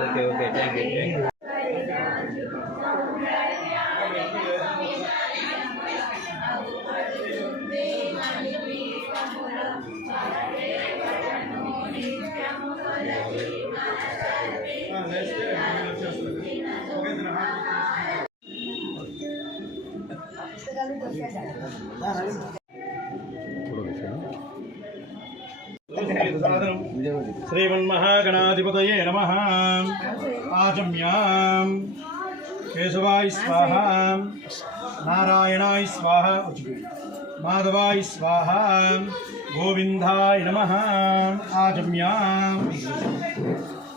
Okay okay thank you శ్రీమన్మహాగణాధిపతయే నమ श्रीमन्महागणाधिपतये नम। आचम्यां केशवाय स्वाहा। नारायणाय स्वाहा। माधवाय स्वाहा। गोविंदय नम। आचम्याम्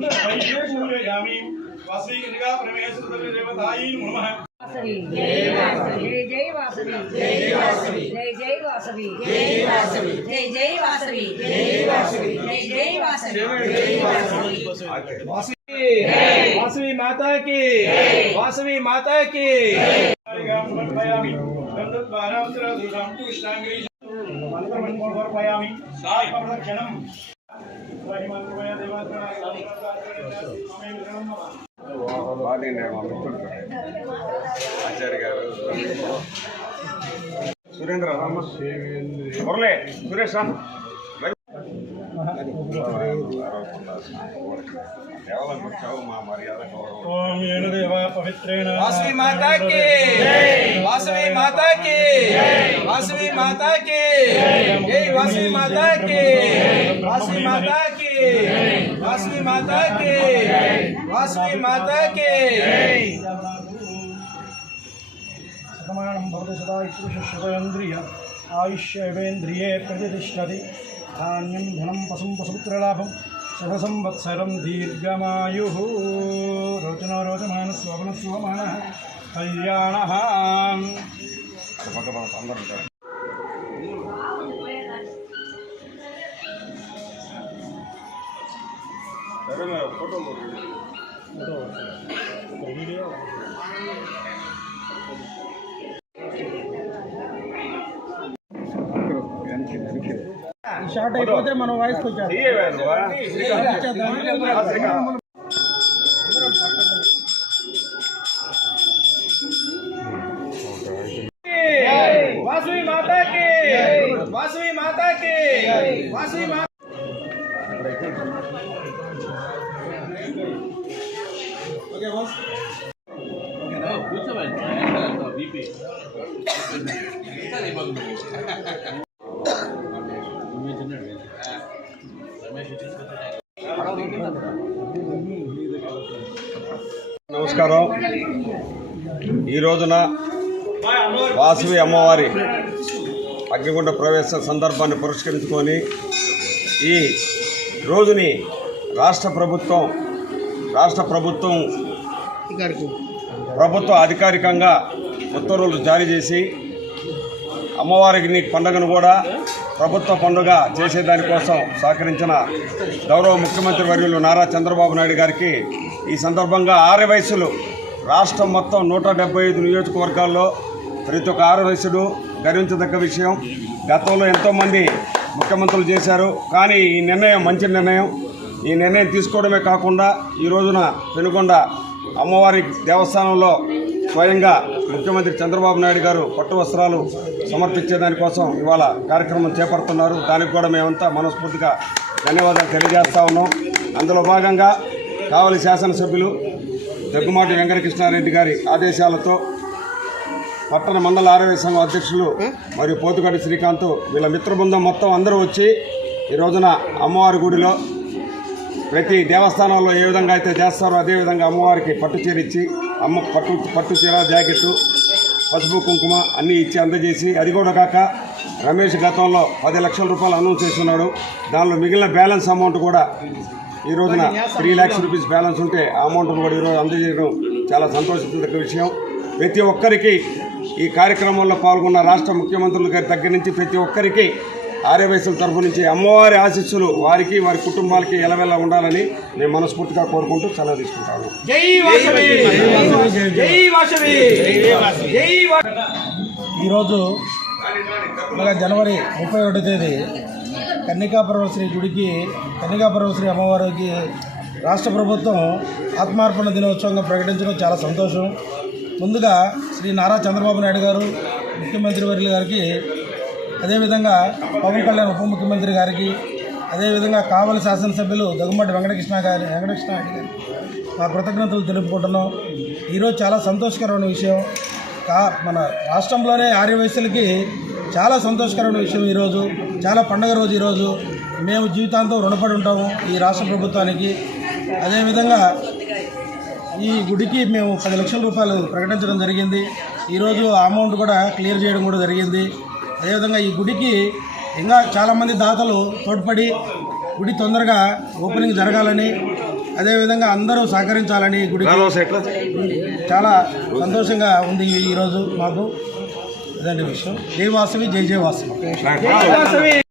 जय जय वासवी माता की वासवी माता की कृष्णांगी బాగుండే మా మిత్రుడు ఆచార్య గారు సురేంద్ర రామ మురళి సురేష్ రా. కేవలం వచ్చావు మా మర్యాద గౌరవం ఓం ఏనుదేవ పవిత్రేణ వాసవి మాతాకి వాసవి మాతాకి వాసవి మాతాకి జై వాసవి మాతాకి వాసవి మాతాకి వాసవి మాతాకి వాసవి మాతాకి శతమానం భవతి సదా ఇత్రుషశ్రుతేంద్రియ ఆయుష్యేవేంద్రియే ప్రతిష్టతి. ధాన్యం ధనం పశుం పశుపుత్రలాభం శుభ సంవత్సరం దీర్ఘమాయు. రోచనో రోచమాన శోభన శోభమాన. కళ్యాణ. షార్ట్ అయిపోతే మనం వాయిస్కి వచ్చాము వాసవి మాతాకి వాసవి మాతాకి వాసవి మాత నమస్కారం. ఈ రోజున వాసవి అమ్మవారి అగ్నిగుండ ప్రవేశ సందర్భాన్ని పురస్కరించుకొని ఈ రోజుని రాష్ట్ర ప్రభుత్వం రాష్ట్ర ప్రభుత్వం ప్రభుత్వ అధికారికంగా ఉత్తర్వులు జారీ చేసి అమ్మవారికి పండుగను కూడా ప్రభుత్వ పండుగ చేసేదానికోసం సహకరించిన గౌరవ ముఖ్యమంత్రి వర్యులు నారా చంద్రబాబు నాయుడు గారికి ఈ సందర్భంగా ఆరు వయసులు రాష్ట్రం మొత్తం నూట డెబ్బై ఐదు నియోజకవర్గాల్లో ప్రతి ఒక్క ఆరు వయసుడు గర్వించదగ్గ విషయం. గతంలో ఎంతోమంది ముఖ్యమంత్రులు చేశారు. కానీ ఈ నిర్ణయం మంచి నిర్ణయం. ఈ నిర్ణయం తీసుకోవడమే కాకుండా ఈ రోజున పెనుగొండ అమ్మవారి దేవస్థానంలో స్వయంగా ముఖ్యమంత్రి చంద్రబాబు నాయుడు గారు పట్టు వస్త్రాలు సమర్పించే దానికోసం ఇవాళ కార్యక్రమం చేపడుతున్నారు. దానికి కూడా మేమంతా మనస్ఫూర్తిగా ధన్యవాదాలు తెలియజేస్తా ఉన్నాం. అందులో భాగంగా కావలి శాసనసభ్యులు దగ్గుమాటి వెంకటకృష్ణారెడ్డి గారి ఆదేశాలతో పట్టణ మండల ఆరోగ్య సంఘం అధ్యక్షులు మరియు పోతుగడ్డి శ్రీకాంత్ వీళ్ళ మిత్రబృందం మొత్తం అందరూ వచ్చి ఈ రోజున అమ్మవారి గుడిలో ప్రతి దేవస్థానంలో ఏ విధంగా అయితే చేస్తారో అదే విధంగా అమ్మవారికి పట్టు అమ్మ పట్టు పట్టు చీర జాకెట్టు పసుపు కుంకుమ అన్నీ ఇచ్చి అందజేసి అది కూడా కాక రమేష్ గతంలో పది లక్షల రూపాయలు అనౌన్స్ చేస్తున్నాడు. దానిలో మిగిలిన బ్యాలెన్స్ అమౌంట్ కూడా ఈ రోజున త్రీ ల్యాక్స్ రూపీస్ బ్యాలెన్స్ ఉంటే ఆ అమౌంట్ కూడా ఈరోజు అందజేయడం చాలా సంతోషించదగ్గ విషయం. ప్రతి ఒక్కరికి ఈ కార్యక్రమంలో పాల్గొన్న రాష్ట్ర ముఖ్యమంత్రుల గారి దగ్గర నుంచి ప్రతి ఒక్కరికి ఆర్యవయసుల తరఫు నుంచి అమ్మవారి ఆశీస్సులు వారికి వారి కుటుంబాలకి ఎలవెల్ల ఉండాలని నేను మనస్ఫూర్తిగా కోరుకుంటూ సెలవు తీసుకుంటాను. ఈరోజు జనవరి ముప్పై ఒకటో తేదీ కన్నికాపరమశ్రీ గుడికి కన్నికాపరమశ్రీ అమ్మవారికి రాష్ట్ర ప్రభుత్వం ఆత్మార్పణ దినోత్సవంగా ప్రకటించడం చాలా సంతోషం. ముందుగా శ్రీ నారా చంద్రబాబు నాయుడు గారు ముఖ్యమంత్రి వర్యులు గారికి అదేవిధంగా పవన్ కళ్యాణ్ ఉప ముఖ్యమంత్రి గారికి అదేవిధంగా కావలి శాసనసభ్యులు దగ్గుమాటి వెంకటకృష్ణ గారి వెంకటకృష్ణ రెడ్డి గారి మా కృతజ్ఞతలు తెలుపుకుంటున్నాం. ఈరోజు చాలా సంతోషకరమైన విషయం. కా మన రాష్ట్రంలోనే ఆర్యవయస్సులకి చాలా సంతోషకరమైన విషయం ఈరోజు. చాలా పండగ రోజు ఈరోజు. మేము జీవితాంతం రుణపడి ఉంటాము ఈ రాష్ట్ర ప్రభుత్వానికి. అదేవిధంగా ఈ గుడికి మేము పది లక్షల రూపాయలు ప్రకటించడం జరిగింది. ఈరోజు ఆ అమౌంట్ కూడా క్లియర్ చేయడం కూడా జరిగింది. అదేవిధంగా ఈ గుడికి ఇంకా చాలామంది దాతలు తోడ్పడి గుడి తొందరగా ఓపెనింగ్ జరగాలని అదేవిధంగా అందరూ సహకరించాలని ఈ గుడికి చాలా సంతోషంగా ఉంది ఈరోజు మాకు. ఇదండి విషయం. జై వాసవి జై జై వాసవి. జై వాసవి